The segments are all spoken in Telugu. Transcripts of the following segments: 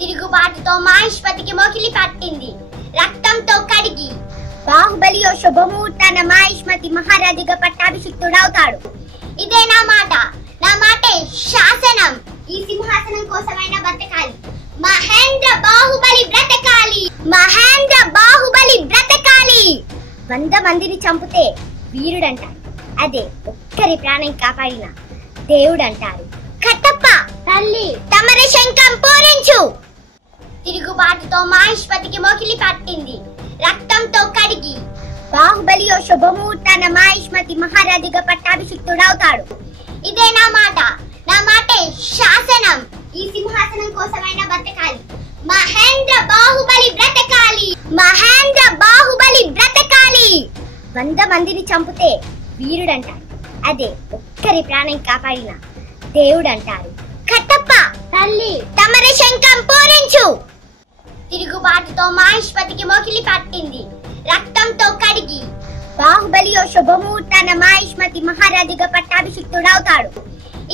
తిరుగుబాటుతో మహేష్మతికి మొకిలి పట్టింది. రక్తంతో కడిగి బాహుబలి ఓ శుభముహూర్తాన మహేష్మతి మహారాజుగా పట్టాభిషిక్తుడవుతాడు. ఇదే నా మాట, నా మాటే శాసనం. ఈ సింహాసనం కోసమైనా బ్రతకాలి. మహేంద్ర బాహుబలి బ్రతకాలి, మహేంద్ర బాహుబలి బ్రతకాలి. 100 మందిని చంపితే వీరుడంటారు, అదే ఒక్కరి ప్రాణం కాపాడిన దేవుడంటారు. కట్టప్ప తల్లి తమర శంఖం పూరించు. తిరుగుబాటుతో మహేష్మతికి మొకిలి పట్టింది. రక్తంతో కడిగి బాహుబలి ఓ శుభముహూర్తాన మహేష్మతి మహారాజుగా పట్టాభిషిక్తుడవుతాడు. ఇదే నా మాట, నా మాటే శాసనం. ఈ సింహాసనం కోసమైనా బ్రతకాలి. మహేంద్ర బాహుబలి బ్రతకాలి, మహేంద్ర బాహుబలి బ్రతకాలి. 100 మందిని చంపితే వీరుడంటారు, అదే ఒక్కరి ప్రాణం కాపాడిన దేవుడంటారు. కట్టప్ప తల్లి తమర శంఖం పూరించు. తిరుగుబాటుతో మహేష్మతికి మొకిలి పట్టింది. రక్తంతో కడిగి బాహుబలి ఓ శుభముహూర్తాన మహేష్మతి మహారాజుగా పట్టాభిషిక్తుడవుతాడు.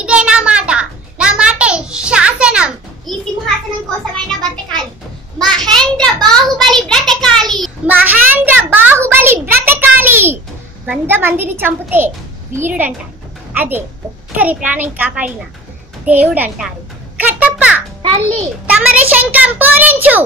ఇదే నా మాట, నా మాటే శాసనం. ఈ సింహాసనం కోసమైనా బ్రతకాలి. మహేంద్ర బాహుబలి బ్రతకాలి, మహేంద్ర బాహుబలి బ్రతకాలి. 100 మందిని చంపితే వీరుడంటారు, అదే ఒక్కరి ప్రాణం కాపాడిన దేవుడంటారు. కట్టప్ప తల్లి తమర శంఖం పూరించు.